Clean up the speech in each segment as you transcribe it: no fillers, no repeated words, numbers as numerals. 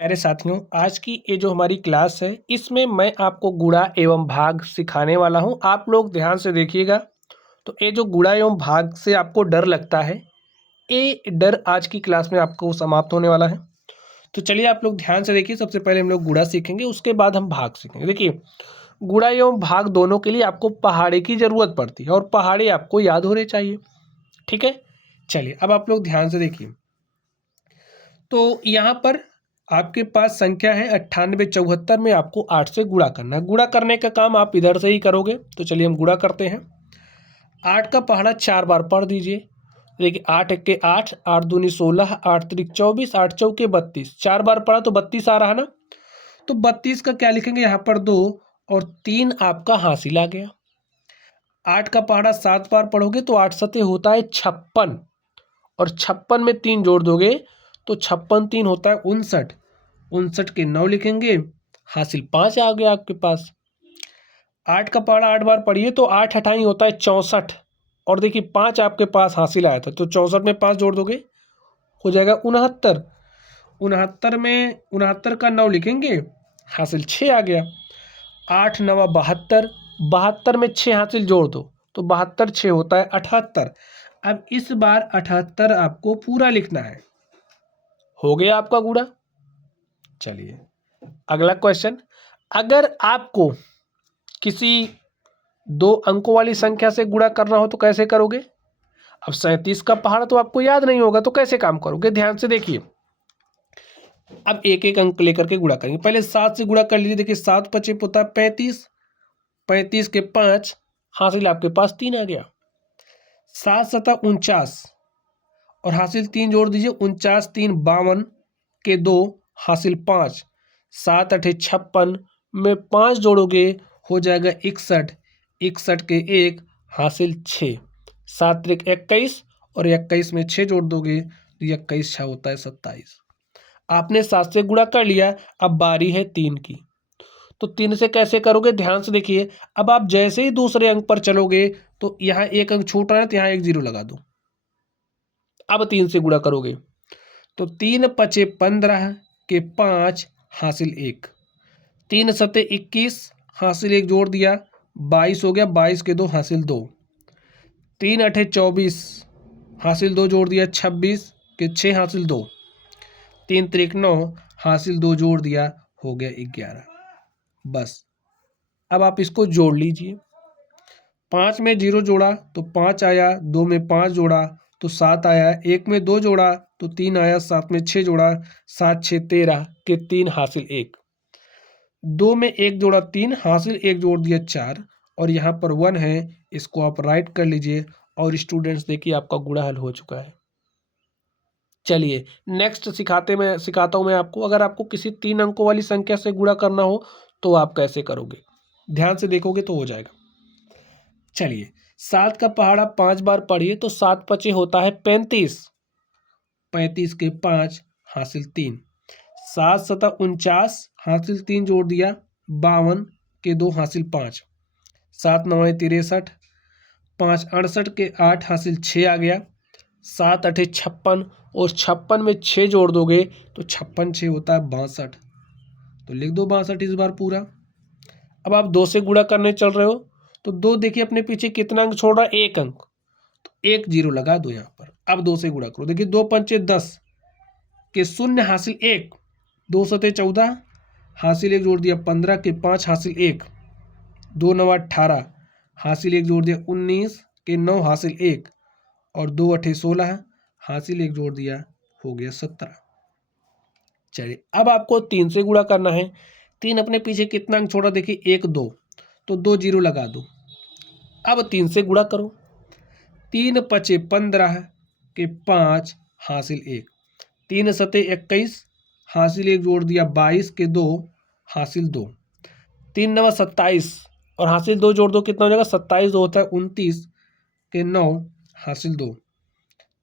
प्यारे साथियों, आज की ये जो हमारी क्लास है, इसमें मैं आपको गुणा एवं भाग सिखाने वाला हूँ। आप लोग ध्यान से देखिएगा। तो ये जो गुणा एवं भाग से आपको डर लगता है, ये डर आज की क्लास में आपको समाप्त होने वाला है। तो चलिए आप लोग ध्यान से देखिए। सबसे पहले हम लोग गुणा सीखेंगे, उसके बाद हम भाग सीखेंगे। देखिए, गुणा एवं भाग दोनों के लिए आपको पहाड़े की ज़रूरत पड़ती है और पहाड़े आपको याद होने चाहिए। ठीक है, चलिए अब आप लोग ध्यान से देखिए। तो यहाँ पर आपके पास संख्या है 9874 में आपको 8 से गुणा करना है। गुणा करने का काम आप इधर से ही करोगे। तो चलिए हम गुणा करते हैं। 8 का पहाड़ा 4 बार पढ़ दीजिए। देखिए 8 1 8, 8 दूनी 16, 8 त्रिक 24, 8 चौके 32। 4 बार पढ़ा तो 32 आ रहा है ना। तो 32 का क्या लिखेंगे यहाँ पर 2 और 3 आपका हासिल आ गया। 8 का पहाड़ा 7 बार पढ़ोगे तो 8 सते होता है 56 और 56 में 3 जोड़ दोगे तो 56 3 होता है 59। 59 के 9 लिखेंगे, हासिल 5 आ गया आपके पास। 8 का पहाड़ा 8 बार पढ़िए तो 8 अठाई होता है 64 और देखिए 5 आपके पास हासिल आया था तो 64 में 5 जोड़ दोगे हो जाएगा 69। 69 में 69 का 9 लिखेंगे, हासिल 6 आ गया। 8 9 72, 72 में 6 हासिल जोड़ दो तो 72 6 होता है 78। अब इस बार 78 आपको पूरा लिखना है। हो गया आपका गुणा। चलिए अगला क्वेश्चन। अगर आपको किसी 2 अंकों वाली संख्या से गुणा करना हो तो कैसे करोगे? अब 37 का पहाड़ा तो आपको याद नहीं होगा तो कैसे काम करोगे? ध्यान से देखिए। अब एक एक अंक लेकर के गुणा करेंगे। पहले 7 से गुणा कर लीजिए। देखिए 7 पचे होता है 35, 35 के 5 हासिल आपके पास 3 आ गया। 7 सता 49 और हासिल 3 जोड़ दीजिए। 49 3 52 के 2 हासिल 5। 7 अठे 56 में 5 जोड़ोगे हो जाएगा 61। 61 के 1 हासिल 6। 7 त्रिक 21 और 21 में 6 जोड़ दोगे तो 21 6 होता है 27। आपने 7 से गुणा कर लिया। अब बारी है 3 की। तो 3 से कैसे करोगे? ध्यान से देखिए। अब आप जैसे ही दूसरे अंक पर चलोगे तो यहाँ एक अंक छूट रहा है तो यहाँ एक 0 लगा दो। अब 3 से गुणा करोगे तो 3 पचे 15 के 5 हासिल 1। 3 सते 21 हासिल 1 जोड़ दिया 22 हो गया। 22 के 2 हासिल 2। 3 अठे 24 हासिल 2 जोड़ दिया 26 के 6 हासिल 2। 3 त्रिक 9 हासिल 2 जोड़ दिया हो गया 11। बस अब आप इसको जोड़ लीजिए। 5 में 0 जोड़ा तो 5 आया। 2 में 5 जोड़ा तो 7 आया। 1 में 2 जोड़ा तो 3 आया। 7 में 6 जोड़ा 7 6 13 के 3 हासिल 1। 2 में 1 जोड़ा 3 हासिल 1 जोड़ दिया 4 और यहाँ पर 1 है। इसको आप राइट कर लीजिए और स्टूडेंट्स देखिए आपका गुणा हल हो चुका है। चलिए नेक्स्ट सिखाता हूँ मैं आपको। अगर आपको किसी 3 अंकों वाली संख्या से गुणा करना हो तो आप कैसे करोगे? ध्यान से देखोगे तो हो जाएगा। चलिए 7 का पहाड़ा 5 बार पढ़िए तो 7 पचे होता है 35। 35 के 5 हासिल 3। 7 सता 49 हासिल 3 जोड़ दिया 52 के 2 हासिल 5। 7 9 63 5 68 के 8 हासिल 6 आ गया। 7 अठे 56 और 56 में 6 जोड़ दोगे तो 56 6 होता है 62। तो लिख दो 62 इस बार पूरा। अब आप 2 से गुणा करने चल रहे हो तो 2 देखिए अपने पीछे कितना अंक छोड़ रहा है? 1 अंक। तो 1 0 लगा दो यहाँ पर। अब 2 से गुणा करो। देखिए 2 पंचे 10 के 0 हासिल 1। 2 सते 14 हासिल 1 जोड़ दिया 15 के 5 हासिल 1। 2 9 18 हासिल 1 जोड़ दिया 19 के 9 हासिल 1 और 2 अठे 16 हासिल 1 जोड़ दिया हो गया 17। चलिए अब आपको 3 से गुणा करना है। 3 अपने पीछे कितना अंक छोड़ा? देखिए 1 2 तो 2 0 लगा दो। अब 3 से गुणा करो। 3 पचे 15 के 5 हासिल 1। 3 सते 21 हासिल 1 जोड़ दिया 22 के 2 हासिल 2। 3 9 27 और हासिल 2 जोड़ दो कितना हो जाएगा? 27 2 होता है 29 के 9 हासिल 2।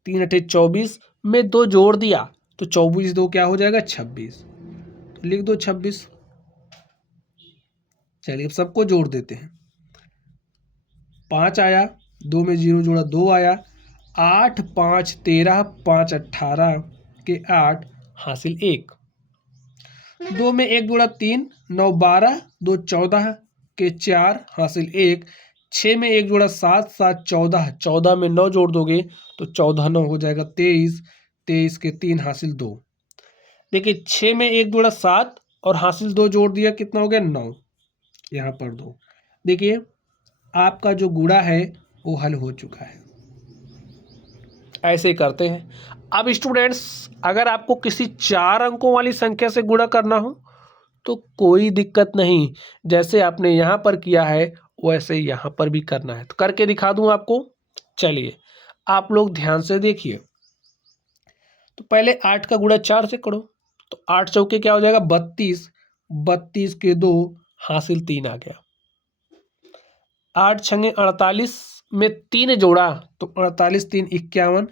3 अठे 24 में 2 जोड़ दिया तो 24 2 क्या हो जाएगा? 26। तो लिख दो 26। चलिए अब सबको जोड़ देते हैं। 5 आया। 2 में 0 जोड़ा 2 आया। 8 5 13 5 18 के 8 हासिल 1। 2 में 1 जोड़ा 3, 9 12, 2 14 के 4 हासिल 1, 6 में 1 जोड़ा 7, 7 14, 14 में 9 जोड़ दोगे तो 14 9 हो जाएगा 23, 23 के 3 हासिल 2। देखिए 6 में 1 जोड़ा 7 और हासिल 2 जोड़ दिया, कितना हो गया 9, यहाँ पर 2। देखिए आपका जो गुणा है वो हल हो चुका है। ऐसे ही करते हैं। अब स्टूडेंट्स अगर आपको किसी 4 अंकों वाली संख्या से गुणा करना हो तो कोई दिक्कत नहीं, जैसे आपने यहाँ पर किया है वैसे यहाँ पर भी करना है। तो करके दिखा दूँ आपको, चलिए आप लोग ध्यान से देखिए। तो पहले 8 का गुणा 4 से करो, तो 8 चौके क्या हो जाएगा 32, 32 के 2 हासिल 3 आ गया। 8 छंगे 48 में 3 जोड़ा तो 48 3 51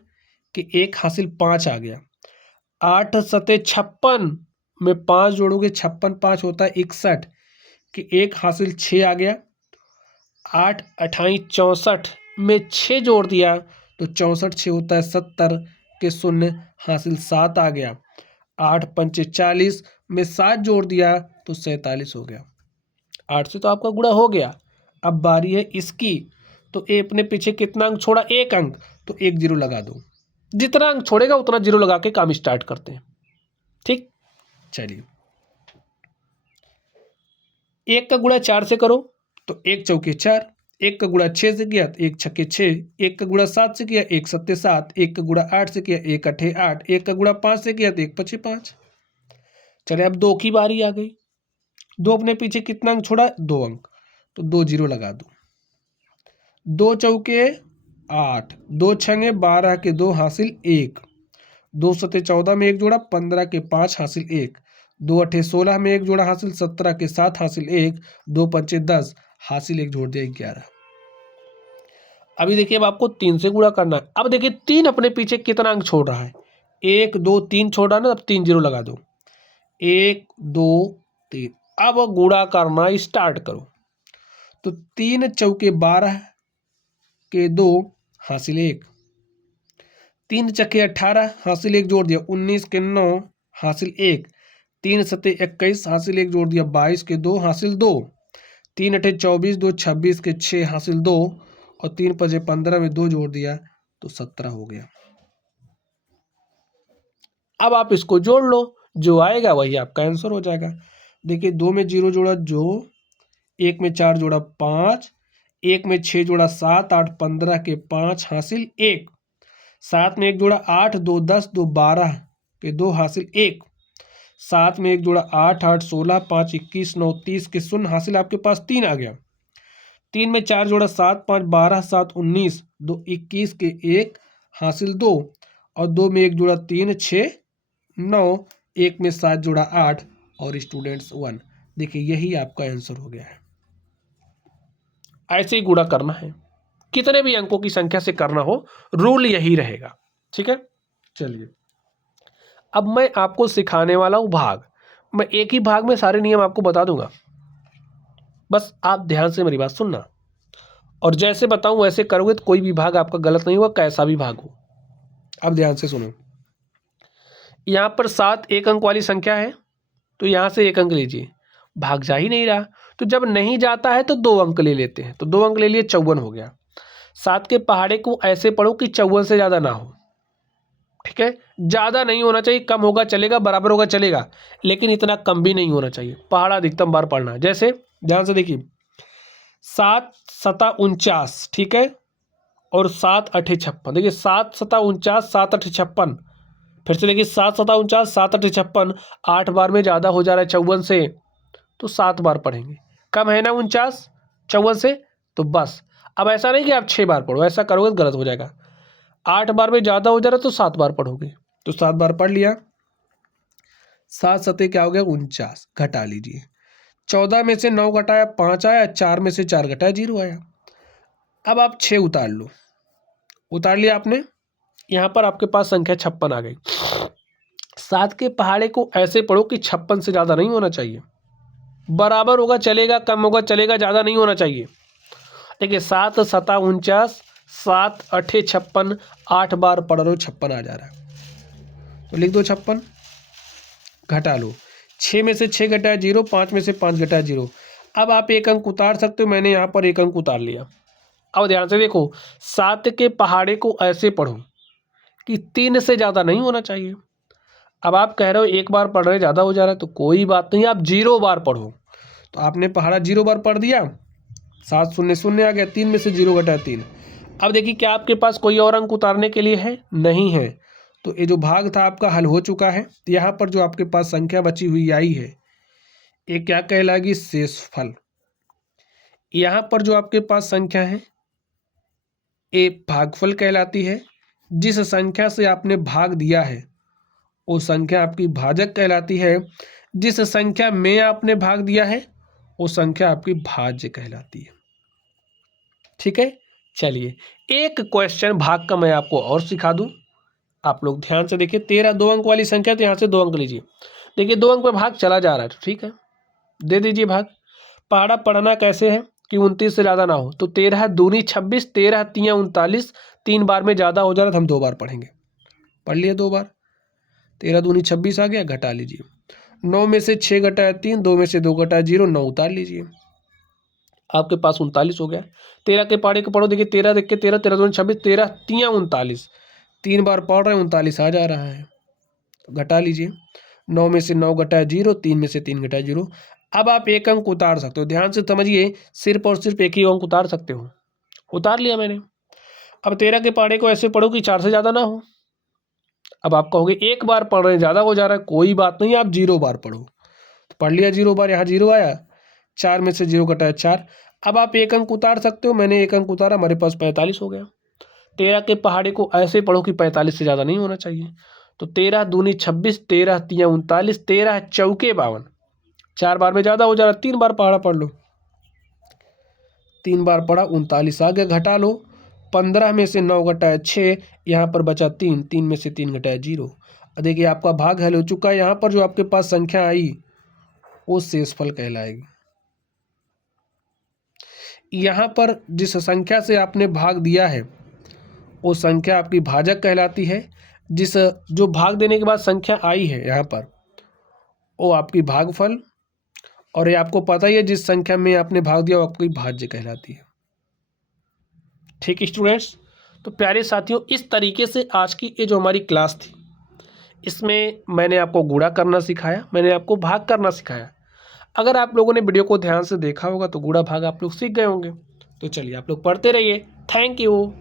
के 1 हासिल 5 आ गया। 8 सते 56 में 5 जोड़ोगे 56 5 होता है 61 कि 1 हासिल 6 आ गया। 8 अठाई 64 में 6 जोड़ दिया तो 64 6 होता है 70 के 0 हासिल 7 आ गया। 8 पंचे 40 में 7 जोड़ दिया तो 47 हो गया। 8 से तो आपका गुणा हो गया। अब बारी है इसकी, तो ए अपने पीछे कितना अंक छोड़ा 1 अंक, तो 1 जीरो लगा दो। जितना अंक छोड़ेगा उतना जीरो लगा के काम स्टार्ट करते हैं। ठीक, चलिए 1 का गुणा 4 से करो तो 1 चौके 4, 1 का गुणा 6 से किया तो 1 छक्के 6, 1 का गुणा 7 से किया 1 सत्ते 7, 1 का गुणा 8 से किया 1 अठे 8, 1 का गुणा 5 से किया तो 1 पचे 5। चले अब 2 की बारी आ गई। 2 अपने पीछे कितना अंक छोड़ा 2 अंक, तो 2 जीरो लगा दो। 2 चौके 8, 2 छंगे 12 के 2 हासिल 1, 2 सते 14 में 1 जोड़ा 15 के 5 हासिल 1, 2 अठे 16 में 1 जोड़ा हासिल 17 के 7 हासिल 1, 2 पंचे 10 हासिल 1 जोड़ दिया 11। अभी देखिए अब आपको 3 से गुणा करना है। अब देखिए 3 अपने पीछे कितना अंक छोड़ रहा है, 1 2 3 छोड़ा ना, अब 3 जीरो लगा दो। 1 2 3, अब गुणा करना स्टार्ट करो। तो 3 चौके 12 के 2 हासिल 1, 3 चक्के 18 हासिल 1 जोड़ दिया 19 के 9 हासिल 1, 3 सते 21 हासिल 1 जोड़ दिया 22 के 2 हासिल 2, 3 अठे 24 2 26 के 6 हासिल 2 और 3 पचे 15 में 2 जोड़ दिया तो 17 हो गया। अब आप इसको जोड़ लो, जो आएगा वही आपका आंसर हो जाएगा। देखिए 2 में 0 जोड़ा जो, 1 में 4 जोड़ा 5, 1 में 6 जोड़ा 7 8 15 के 5 हासिल 1, 7 में 1 जोड़ा 8 2 10 2 12 के 2 हासिल 1, 7 में 1 जोड़ा 8 8 16 5 21 9 30 के 0 हासिल आपके पास 3 आ गया। 3 में 4 जोड़ा 7 5 12 7 19 2 21 के 1 हासिल 2 और 2 में 1 जोड़ा 3 6 9, 1 में 7 जोड़ा 8 और स्टूडेंट्स 1। देखिए यही आपका आंसर हो गया है। ऐसे ही गुणा करना है, कितने भी अंकों की संख्या से करना हो रूल यही रहेगा। ठीक है, चलिए अब मैं आपको सिखाने वाला हूं भाग। मैं एक ही भाग में सारे नियम आपको बता दूंगा, बस आप ध्यान से मेरी बात सुनना और जैसे बताऊं वैसे करोगे तो कोई भी भाग आपका गलत नहीं होगा, कैसा भी भाग हो। अब ध्यान से सुनो, यहां पर 7 एक अंक वाली संख्या है तो यहां से 1 अंक लीजिए, भाग जा ही नहीं रहा तो जब नहीं जाता है तो 2 अंक ले लेते हैं, तो 2 अंक ले लिए 54 हो गया। 7 के पहाड़े को ऐसे पढ़ो कि 54 से ज़्यादा ना हो। ठीक है, ज़्यादा नहीं होना चाहिए, कम होगा चलेगा, बराबर होगा चलेगा, लेकिन इतना कम भी नहीं होना चाहिए। पहाड़ा अधिकतम बार पढ़ना है। जैसे ध्यान से देखिए 7 सता 49, ठीक है, और 7 अठे 56। देखिए 7 सता 49 7 अठे 56, फिर से देखिए 7 सता 49 7 अठे 56, 8 बार में ज़्यादा हो जा रहा है 54 से तो 7 बार पढ़ेंगे। कम है ना 49 54 से, तो बस अब ऐसा नहीं कि आप 6 बार पढ़ो, ऐसा करोगे तो गलत हो जाएगा। 8 बार में ज़्यादा हो जा रहा है तो 7 बार पढ़ोगे, तो 7 बार पढ़ लिया। 7 सते क्या हो गया 49, घटा लीजिए। 14 में से 9 घटाया 5 आया, 4 में से 4 घटाया 0 आया। अब आप 6 उतार लो, उतार लिया आपने, यहाँ पर आपके पास संख्या 56 आ गई। 7 के पहाड़े को ऐसे पढ़ो कि 56 से ज़्यादा नहीं होना चाहिए, बराबर होगा चलेगा, कम होगा चलेगा, ज़्यादा नहीं होना चाहिए। देखिए 7 सता 49 7 अठे 56, 8 बार पढ़ लो 56 आ जा रहा है, तो लिख दो 56, घटा लो। 6 में से 6 घटाया 0, 5 में से 5 घटाया 0। अब आप एक अंक उतार सकते हो, मैंने यहाँ पर एक अंक उतार लिया। अब ध्यान से देखो, 7 के पहाड़े को ऐसे पढ़ो कि 3 से ज़्यादा नहीं होना चाहिए। अब आप कह रहे हो एक बार पढ़ रहे ज़्यादा हो जा रहा है, तो कोई बात नहीं, आप 0 बार पढ़ो। तो आपने पहाड़ा 0 बार पढ़ दिया, 7 शून्य शून्य आ गया, 3 में से 0 घटाया 3। अब देखिए क्या आपके पास कोई और अंक उतारने के लिए है? नहीं है। तो ये जो भाग था आपका हल हो चुका है। यहाँ पर जो आपके पास संख्या बची हुई आई है, ये क्या कहलाएगी? शेषफल। यहाँ पर जो आपके पास संख्या है, ये भागफल कहलाती है। जिस संख्या से आपने भाग दिया है वो संख्या आपकी भाजक कहलाती है। जिस संख्या में आपने भाग दिया है वो संख्या आपकी भाज्य कहलाती है। ठीक है, चलिए एक क्वेश्चन भाग का मैं आपको और सिखा दूं। आप लोग ध्यान से देखिए, 13 2 अंक वाली संख्या, तो यहाँ से 2 अंक लीजिए। देखिए 2 अंक पे भाग चला जा रहा है, तो ठीक है, दे दीजिए भाग। पहाड़ा पढ़ना कैसे है कि 29 से ज़्यादा ना हो, तो 13 दूनी 26, 13 तियाँ 39, 3 बार में ज़्यादा हो जा रहा है तो हम 2 बार पढ़ेंगे। पढ़ लिए 2 बार, 13 दूनी 26 आ गया, घटा लीजिए। 9 में से 6 घटाया 3, 2 में से 2 घटाया 0, 9 उतार लीजिए, आपके पास 39 हो गया। 13 के पहाड़े को पढ़ो, देखिए 13 देख के 13, 13 दूनी 26, 13 तियाँ 39, 3 बार पढ़ रहे हैं, 39 आ जा रहा है, तो घटा लीजिए। 9 में से 9 घटाया 0, 3 में से 3 घटाया 0। अब आप एक अंक उतार सकते हो, ध्यान से समझिए, सिर्फ और सिर्फ एक ही अंक उतार सकते हो। उतार लिया मैंने। अब 13 के पहाड़े को ऐसे पढ़ो कि 4 से ज़्यादा ना हो। अब आप कहोगे एक बार पढ़ रहे हैं ज़्यादा हो जा रहा है, कोई बात नहीं, आप 0 बार पढ़ो। तो पढ़ लिया 0 बार, यहाँ 0 आया, 4 में से 0 घटाया 4। अब आप एक अंक उतार सकते हो, मैंने एक अंक उतारा, हमारे पास 45 हो गया। 13 के पहाड़े को ऐसे पढ़ो कि 45 से ज़्यादा नहीं होना चाहिए। तो 13 दूनी 26, 13 तियाँ 39, 13 चौके 52, 4 बार में ज़्यादा हो जा रहा है, 3 बार पहाड़ा पढ़ लो। 3 बार पढ़ा, 39 आ गया, घटा लो। 15 में से 9 घटाया 6, यहाँ पर बचा 3, 3 में से 3 घटाया 0। देखिए आपका भाग हल हो चुका है। यहाँ पर जो आपके पास संख्या आई वो शेषफल कहलाएगी। यहाँ पर जिस संख्या से आपने भाग दिया है वो संख्या आपकी भाजक कहलाती है। जिस जो भाग देने के बाद संख्या आई है यहाँ पर वो आपकी भागफल, और ये आपको पता ही है जिस संख्या में आपने भाग दिया वो आपकी भाज्य कहलाती है। ठीक स्टूडेंट्स, तो प्यारे साथियों, इस तरीके से आज की ये जो हमारी क्लास थी, इसमें मैंने आपको गुणा करना सिखाया, मैंने आपको भाग करना सिखाया। अगर आप लोगों ने वीडियो को ध्यान से देखा होगा तो गुणा भाग आप लोग सीख गए होंगे। तो चलिए आप लोग पढ़ते रहिए। Thank you.